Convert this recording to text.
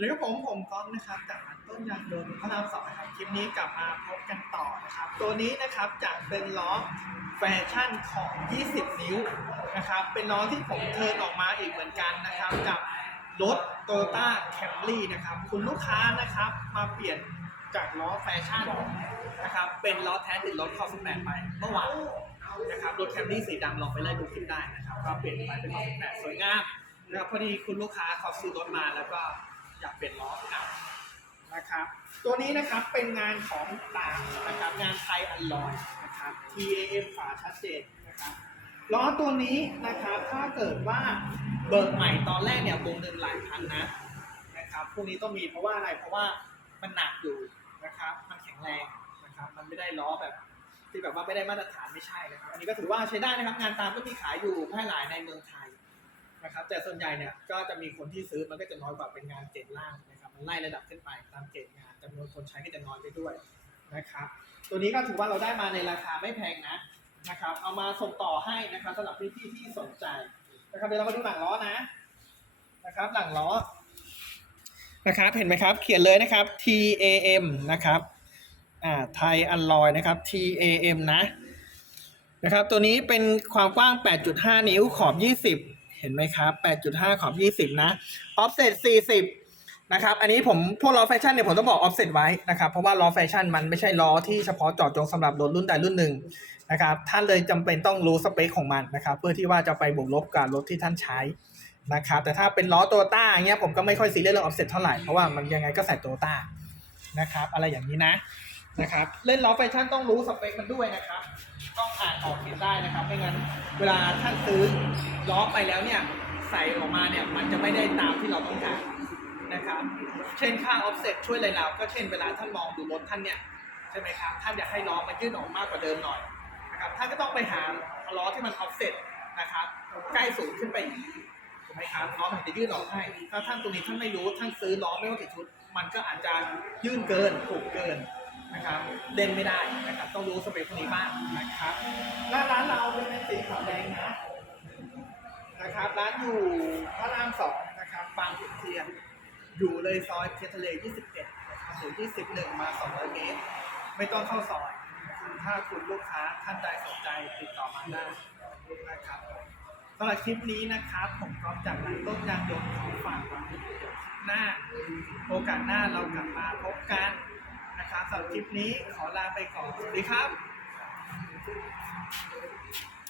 วัสดีครับผมผมก๊อฟนะครับจากต้นยางยนต์พระรามสองนะครับคลิปนี้กลับมาพบกันต่อนะครับ ตัวนี้นะครับจะเป็นล้อแฟชั่นของ 20 นิ้วนะครับเป็นล้อที่ผมเทิร์นออกมาอีกเหมือนกันนะครับกับรถ Toyota Camry นะครับคุณลูกค้านะครับมาเปลี่ยนจากล้อแฟชั่นนะครับเป็นล้อแท้ติดรถคอ18ไปเมื่อวานนะครับรถ Camry สีดำลองไปไล่ดูคลิปได้นะครับก็เปลี่ยนไปเป็นคอ18สวยงามนะครับพอดีคุณลูกค้าเขาซื้อรถมาแล้วก็ อยากเปลี่ยนล้อเก่านะครับ ตัวนี้นะครับเป็นงานของต่างนะครับงานไทยอัลลอยนะครับ TAM ฝาชัดเจนนะครับล้อตัวนี้นะครับถ้าเกิดว่าเบิกใหม่ตอนแรกเนี่ยวงหนึ่งหลายพันนะนะครับพวกนี้ต้องมีเพราะว่าอะไรเพราะว่ามันหนักอยู่นะครับมันแข็งแรงนะครับมันไม่ได้ล้อแบบที่แบบว่าไม่ได้มาตรฐานไม่ใช่นะครับอันนี้ก็ถือว่าใช้ได้นะครับงานตามก็มีขายอยู่แพร่หลายในเมืองไทย นะครับแต่ส่วนใหญ่เนี่ยก็จะมีคนที่ซื้อมันก็จะน้อยกว่าเป็นงานเกรดล่างนะครับมันไล่ระดับขึ้นไปตามเกรดงานจำนวนคนใช้ก็จะน้อยไปด้วยนะครับตัวนี้ก็ถือว่าเราได้มาในราคาไม่แพงนะนะครับเอามาส่งต่อให้นะครับสำหรับพี่ๆที่สนใจนะครับเดี๋ยวเรามาดูหลังล้อนะนะครับหลังล้อนะครับเห็นไหมครับเขียนเลยนะครับ T A M นะครับอ่าไทยอัลลอยนะครับ T A M นะนะครับตัวนี้เป็นความกว้าง 8.5 นิ้วขอบ 20 เห็นไหมครับ8.5 ขอบ 20 นะ offset 40 นะครับ อันนี้ผมพวกล้อแฟชั่นเนี่ยผมต้องบอก offset ไว้นะครับ เพราะว่าล้อแฟชั่นมันไม่ใช่ล้อที่เฉพาะเจาะจงสำหรับรถรุ่นใดรุ่นหนึ่งนะครับ ท่านเลยจำเป็นต้องรู้สเปคของมันนะครับ เพื่อที่ว่าจะไปบวกลบกับรถที่ท่านใช้นะครับ แต่ถ้าเป็นล้อโตโยต้าอย่างเงี้ยผมก็ไม่ค่อยซีเรียสเรื่อง offset เท่าไหร่ เพราะว่ามันยังไงก็ใส่โตโยต้านะครับ อะไรอย่างนี้นะนะครับ เล่นล้อแฟชั่นต้องรู้สเปคมันด้วยนะครับ ต้องอ่านออกเขียนได้นะครับ ไม่งั้น เวลาท่านซื้อล้อไปแล้วเนี่ยใส่ออกมาเนี่ยมันจะไม่ได้ตามที่เราต้องการนะครับเช่นค่า offset ช่วยอะไรเราก็เช่นเวลาท่านมองดูรถท่านเนี่ยใช่ไหมครับท่านอยากให้ล้อมันยื่นออกมากกว่าเดิมหน่อยนะครับท่านก็ต้องไปหาล้อที่มัน offset นะครับใกล้สูงขึ้นไปอีกถูกไหมครับล้อมันจะยื่นออกให้ถ้าท่านตรงนี้ท่านไม่รู้ท่านซื้อล้อไม่ว่ากี่ชุด มันก็อาจจะยื่นเกินถูกเกินนะครับเล่นไม่ได้นะครับต้องรู้สเปคพวกนี้บ้างนะครับร้าร้านเราเป็น สีขาวแดงนะนะครับร้านอยู่พระรามสองนะครับบางขุนเทียน อยู่เลยซอยเทียนทะเล 21นะครับหรือ21 มา 200 เมตร ไม่ต้องเข้าซอยครับถ้าคุณลูกค้าท่านใดสนใจติดต่อมาได้นะครับสำหรับคลิปนี้นะครับ ผมก็จากร้านต้นยางยนต์ของฝากไว้หน้า โอกาสหน้าเรากลับมาพบกันนะครับสำหรับคลิปนี้ขอลาไปก่อนสวัสดีครับ